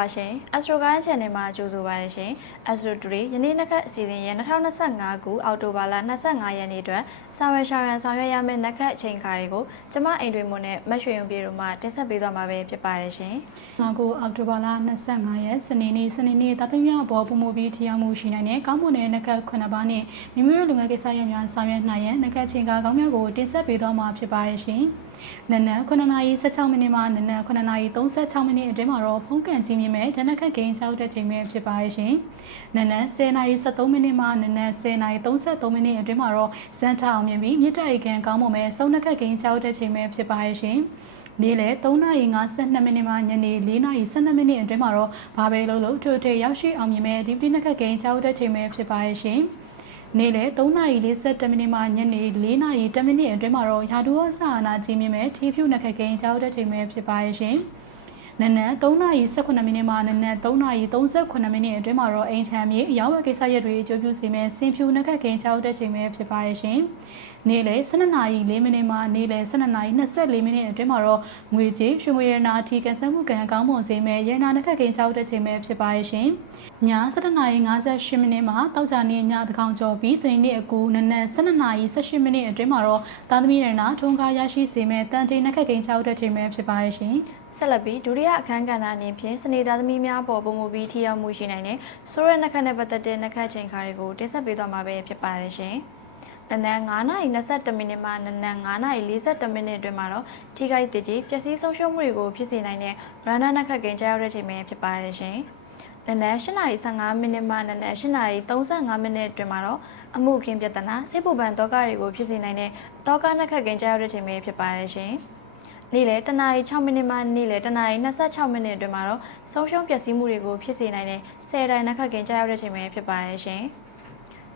ပိုင်း channel မှာကြိုဆိုပါရရှင်။ Astro Today ယနေ့နှစ်ခတ်အစီအစဉ်ရဲ့2025ခုအောက်တိုဘာလ25ရက်နေ့အတွက်ဆောင်ရွက်ရှောင်ရန်ဆောင်ရွက်ရမယ့်နှစ်ခတ်အချိန်ခါတွေကိုကျမအိမ်တွင်မွန်နဲ့မတ်ရွှေရုံပြေတို့မှတင်ဆက်ပေးသွားမှာပဲဖြစ်ပါရရှင်။ငါကိုအောက်တိုဘာလ25ရက်စနေနေ့စနေနေ့တာသမီးအပေါ်ပုံမူပြီးထီအောင်မှုရှိနိုင်တဲ့ကောင်းမွန်တဲ့နှကတ်9ပါးနဲ့မိမိတို့လူငယ်ကိစ္စရပ်များဆောင်ရွက်နိုင်ရန်နှကတ်ချင်းကကောင်းမြတ်ကိုတင်ဆက်ပေးသွားမှာဖြစ်ပါရဲ့ရှင်။နနက်9:16မိနစ်မှနနက်9:36မိနစ်အတွင်းမှာတော့ဖုန်းကန်ကြီးမြင့်မဲ့ဒနက်ခတ်ဂိမ်းချောက်တဲ့ချိန်ပဲဖြစ်ပါရဲ့ရှင်။နနက်10:13မိနစ်မှနနက်10:33မိနစ်အတွင်းမှာတော့ဇန်ထအောင်မြင်ပြီးမြစ်တိုင်ကန်ကောင်းမွန်မဲ့စုံနှက်ခတ်ဂိမ်းချောက်တဲ့ချိန်ပဲဖြစ်ပါရဲ့ရှင်။နေ့လယ်3:52မိနစ်မှညနေ4:12မိနစ်အတွင်းမှာတော့ဘာပဲလို့လို့ထိုထိရောက်ရှိအောင်မြင်မဲ့ဒီပတိနက်ခတ်ဂိမ်းချောက်တဲ့ချိန်ပဲဖြစ်ပါရဲ့ရှင်။နေ့လယ်3:47မိနစ်မှညနေ4:10မိနစ်အတွင်းမှာတော့ရာထူးအဆအာနာကြီးမြင်မဲ့ထီးဖြူနက်ခတ်ဂိမ်းချောက်တဲ့ချိန်ပဲဖြစ်ပါရဲ့ရှင်။ နနက်3:18မိနစ်မှနနက်3:38မိနစ်အတွင်းမှာတော့အိမ်ချမ်းမြေအရောက်ဝယ်ကိစ္စရက်တွေအကျိုးပြုစီမဲ့ဆင်ဖြူနက်ခတ်ဂိမ်းချောက်တဲ့ချိန်ပဲဖြစ်ပါရဲ့ရှင်။နေ့လယ်12:04မိနစ်မှနေ့လယ်12:24မိနစ်အတွင်းမှာတော့ငွေကြေးရွှေငွေရနာထီကန်ဆယ်မှုကံကောင်းမွန်စေမဲ့ရနာနက်ခတ်ဂိမ်းချောက်တဲ့ချိန်ပဲဖြစ်ပါရဲ့ရှင်။ည7:58မိနစ်မှတောက်ကြနေ့ညတကောင်ကျော်ပြီးစနေနေ့အကူနနက်12:18မိနစ်အတွင်းမှာတော့တာသမီရနာထုံကားရရှိစေမဲ့တန်တေနက်ခတ်ဂိမ်းချောက်တဲ့ချိန်ပဲဖြစ်ပါရဲ့ရှင်။ဆက်လက်ပြီးဒုတိယအခန်းကဏ္ဍအနေဖြင့်စနေသားသမီးများပေါ်ပုံမူပြီးထိရောက်မှုရှိနိုင်တဲ့ဆိုရဲနှက်ခတ်နဲ့ပတ်သက်တဲ့နှက်ခတ်ချိန်ခါတွေကိုတင်ဆက်ပေးသွားမှာပဲဖြစ်ပါတယ်ရှင်။ နနက်9:22မိနစ်မှနနက်9:42မိနစ်အတွင်းမှာတော့ထိခိုက်တကြီးပျက်စီးဆုံးရှုံးမှုတွေကိုဖြစ်စေနိုင်တဲ့ random နှက်ခတ်ကိန်းကြားရောက်တဲ့ချိန်ပဲဖြစ်ပါတယ်ရှင်။နနက်8:15မိနစ်မှနနက်8:35မိနစ်အတွင်းမှာတော့အမှုအခင်းပြဿနာစိတ်ပူပန်တောကတွေကိုဖြစ်စေနိုင်တဲ့တောကနှက်ခတ်ကိန်းကြားရောက်တဲ့ချိန်ပဲဖြစ်ပါတယ်ရှင်။နေ့လယ်တနာရီ6မိနစ်မှနေ့လယ်တနာရီ26မိနစ်အတွင်းမှာတော့ဆုံးရှုံးပျက်စီးမှုတွေကိုဖြစ်စေနိုင်တဲ့ဆယ်တိုင်နှက်ခတ်ကိန်းကြားရောက်တဲ့ချိန်ပဲဖြစ်ပါတယ်ရှင်။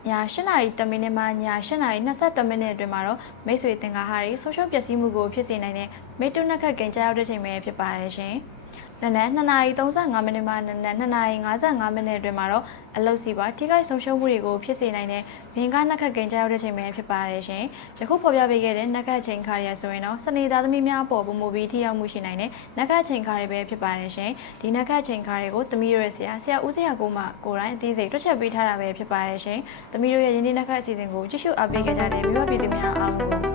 ည8နာရီ10မိနစ်မှည8နာရီ22မိနစ်အတွင်းမှာတော့မိတ်ဆွေတင်ကားဟာတွေဆိုရှယ်ပျက်စီးမှုကိုဖြစ်စေနိုင်တဲ့မိတုနှက်ခတ်ကိန်းကြားရောက်တဲ့ချိန်ပဲဖြစ်ပါတယ်ရှင်။ နနက်2နာရီ35မိနစ်မှနနက်2နာရီ55မိနစ်အတွင်းမှာတော့အလုတ်စီပါထိခိုက်ဆုံးရှုံးမှုတွေကိုဖြစ်စေနိုင်တဲ့ဘင်္ဂနှက်ခတ်ကိန်းကြားရောက်တဲ့ချိန်ပဲဖြစ်ပါတယ်ရှင်။ယခုဖော်ပြပေးခဲ့တဲ့နှက်ခတ်ချိန်ခါရဆိုရင်တော့စနေသားသမီးများအပေါ်ပုံမူပြီးထိရောက်မှုရှိနိုင်တဲ့နှက်ခတ်ချိန်ခါတွေပဲဖြစ်ပါတယ်ရှင်။ဒီနှက်ခတ်ချိန်ခါတွေကိုသမီးတို့ရဲ့ဆရာဆရာဦးစရာကိုမှကိုယ်တိုင်အသေးစိတ်တွက်ချက်ပေးထားတာပဲဖြစ်ပါတယ်ရှင်။သမီးတို့ရဲ့ယင်းဒီနှက်ခတ်အစီအစဉ်ကိုကြည့်ရှုအားပေးကြတဲ့မိဘပြည်သူများအားလုံးကို